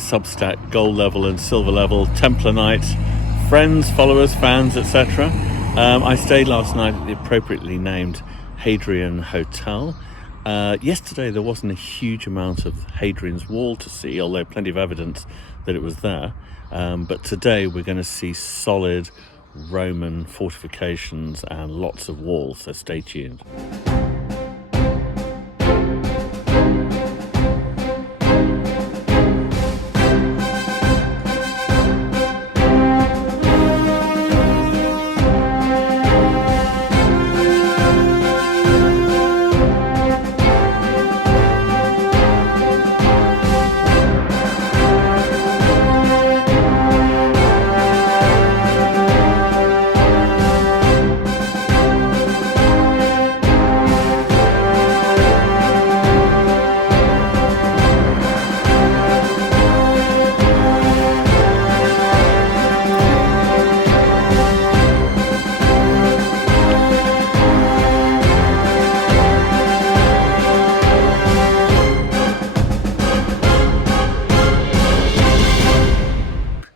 Substack gold level and silver level Templar night. Friends, followers, fans, etc. I stayed last night at the appropriately named Hadrian Hotel. Yesterday there wasn't a huge amount of Hadrian's Wall to see, although plenty of evidence that it was there. But today we're going to see solid Roman fortifications and lots of walls, so stay tuned.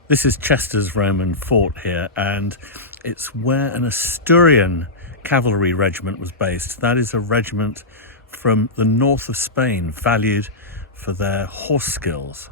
This is Chester's Roman fort here, and it's where an Asturian cavalry regiment was based. That is a regiment from the north of Spain, valued for their horse skills.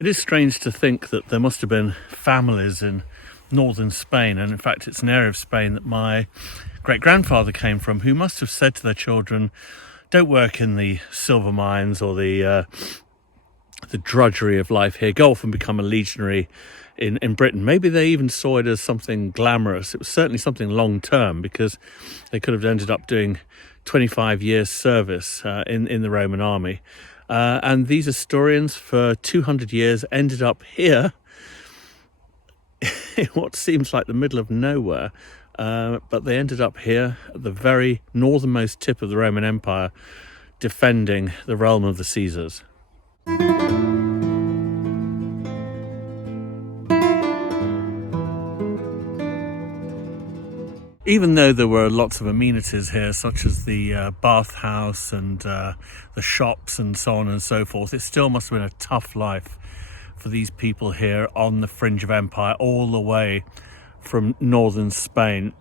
It is strange to think that there must have been families in northern Spain, and in fact it's an area of Spain that my great-grandfather came from, who must have said to their children, don't work in the silver mines or the drudgery of life here, go off and become a legionary in Britain. Maybe they even saw it as something glamorous. It was certainly something long-term, because they could have ended up doing 25 years service in the Roman army. And these Asturians for 200 years ended up here in what seems like the middle of nowhere. But they ended up here at the very northernmost tip of the Roman Empire, defending the realm of the Caesars. Even though there were lots of amenities here, such as the bathhouse and the shops and so on and so forth, it still must have been a tough life for these people here on the fringe of empire, all the way from northern Spain.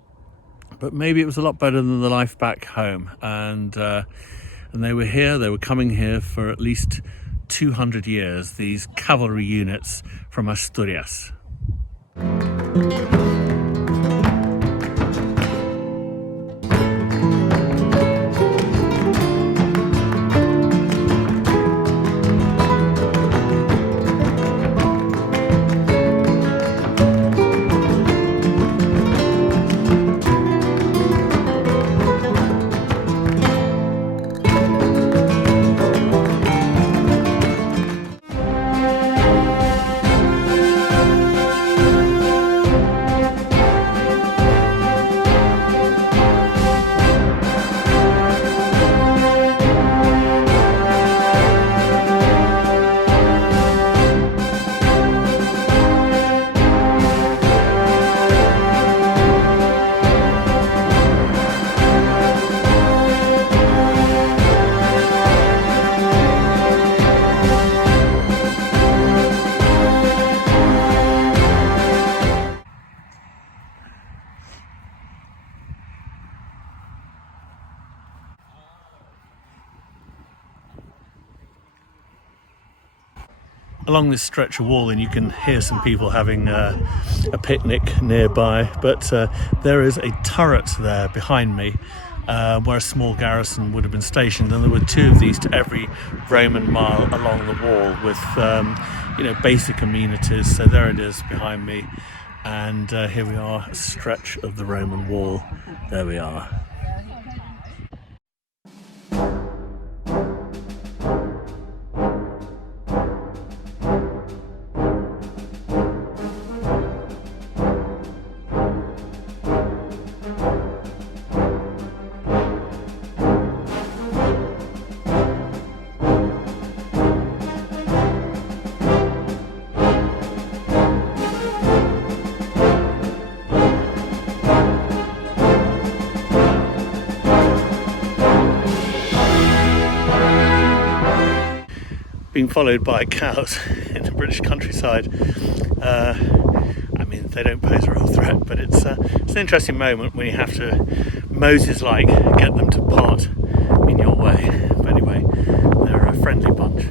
But maybe it was a lot better than the life back home. And they were here, they were coming here for at least 200 years, these cavalry units from Asturias. along this stretch of wall, and you can hear some people having a picnic nearby, but there is a turret there behind me where a small garrison would have been stationed, and there were 2 of these to every Roman mile along the wall with basic amenities. So there it is behind me, and here we are, a stretch of the Roman wall. There we are. Being followed by cows in the British countryside. They don't pose a real threat, but it's an interesting moment when you have to, Moses-like, get them to part in your way. But anyway, they're a friendly bunch.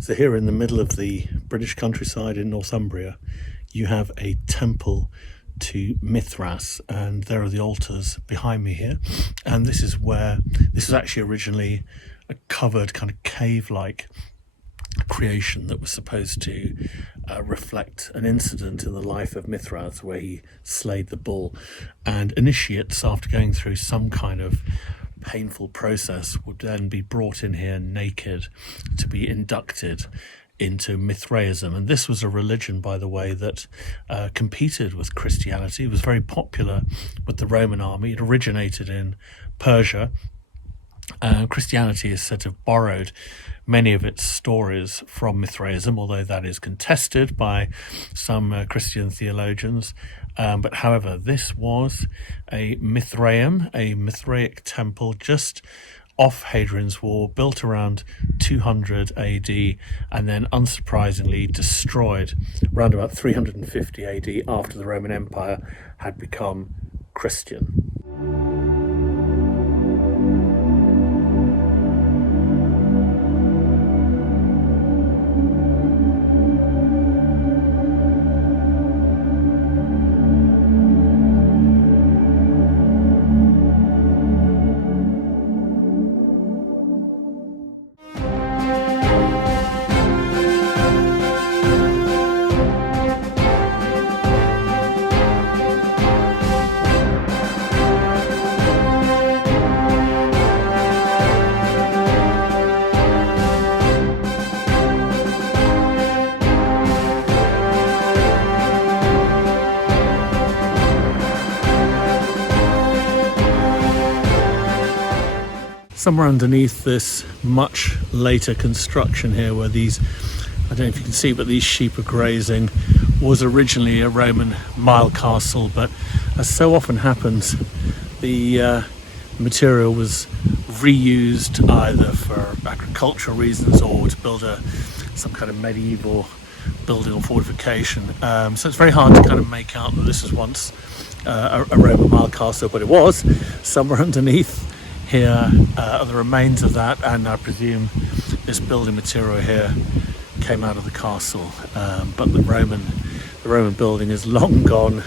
So here in the middle of the British countryside in Northumbria, you have a temple to Mithras, and there are the altars behind me here. And this is was actually originally a covered kind of cave-like creation that was supposed to reflect an incident in the life of Mithras where he slayed the bull. And initiates, after going through some kind of painful process, would then be brought in here naked to be inducted into Mithraism. And this was a religion, by the way, that competed with Christianity. It was very popular with the Roman army. It originated in Persia. Christianity is said to have borrowed many of its stories from Mithraism, although that is contested by some Christian theologians. But however, this was a Mithraeum, a Mithraic temple just off Hadrian's Wall, built around 200 AD, and then unsurprisingly destroyed around about 350 AD after the Roman Empire had become Christian. Somewhere underneath this much later construction here, where these, I don't know if you can see, but these sheep are grazing, was originally a Roman mile castle, but as so often happens, the material was reused either for agricultural reasons or to build some kind of medieval building or fortification. So it's very hard to kind of make out that this was once a Roman mile castle, but it was. Somewhere underneath here are the remains of that, and I presume this building material here came out of the castle, but the Roman building is long gone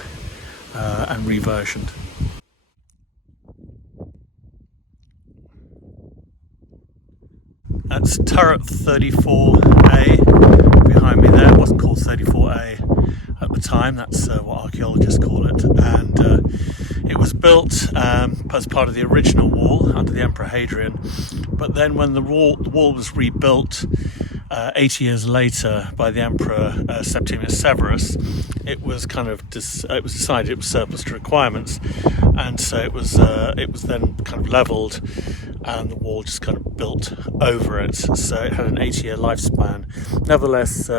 and reversioned. That's turret 34A behind me there. It wasn't called 34A at the time, that's what archaeologists call it, and it was built as part of the original wall under the Emperor Hadrian. But then when the wall was rebuilt 80 years later by the Emperor Septimius Severus, it was kind of it was decided it was surplus to requirements, and so it was then kind of levelled, and the wall just kind of built over it. So it had an 80-year lifespan. Nevertheless,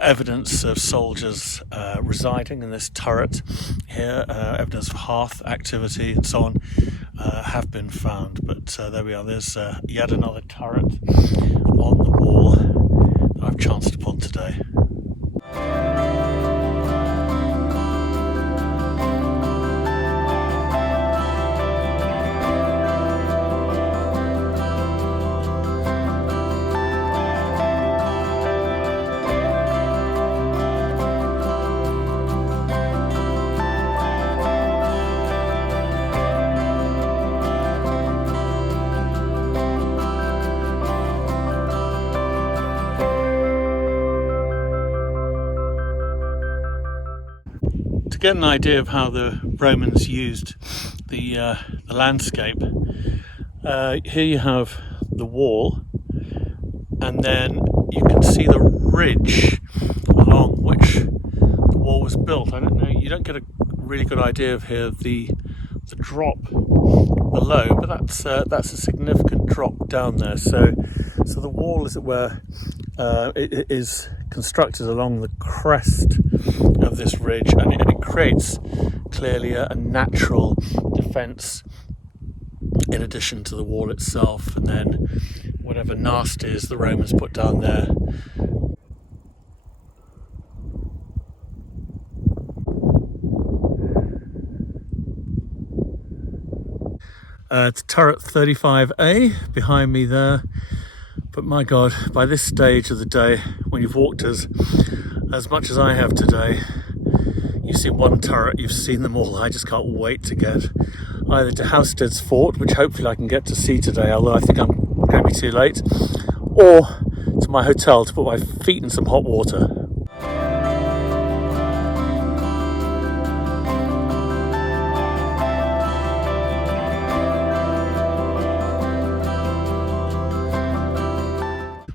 evidence of soldiers residing in this turret here, evidence of hearth activity and so on, have been found. But there we are. There's yet another turret on the wall that I've chanced upon today. To get an idea of how the Romans used the landscape, here you have the wall, and then you can see the ridge along which the wall was built. I don't know, you don't get a really good idea of here the drop below, but that's a significant drop down there. So the wall, as it were, it is constructed along the crest of this ridge, and it creates clearly a natural defence in addition to the wall itself, and then whatever nasties the Romans put down there. It's turret 35A behind me there. But my God, by this stage of the day, when you've walked as much as I have today, you've seen one turret, you've seen them all. I just can't wait to get either to Houstead's Fort, which hopefully I can get to see today, although I think I'm going to be too late, or to my hotel to put my feet in some hot water.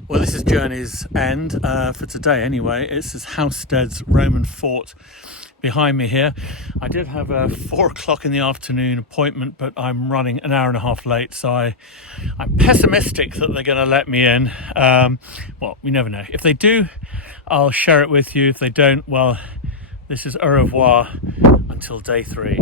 Well, this is journey's end for today anyway. This is Houstead's Roman Fort behind me here. I did have a 4 o'clock in the afternoon appointment, but I'm running an hour and a half late, so I'm pessimistic that they're going to let me in. Well, we never know. If they do, I'll share it with you. If they don't, well, this is au revoir until day 3.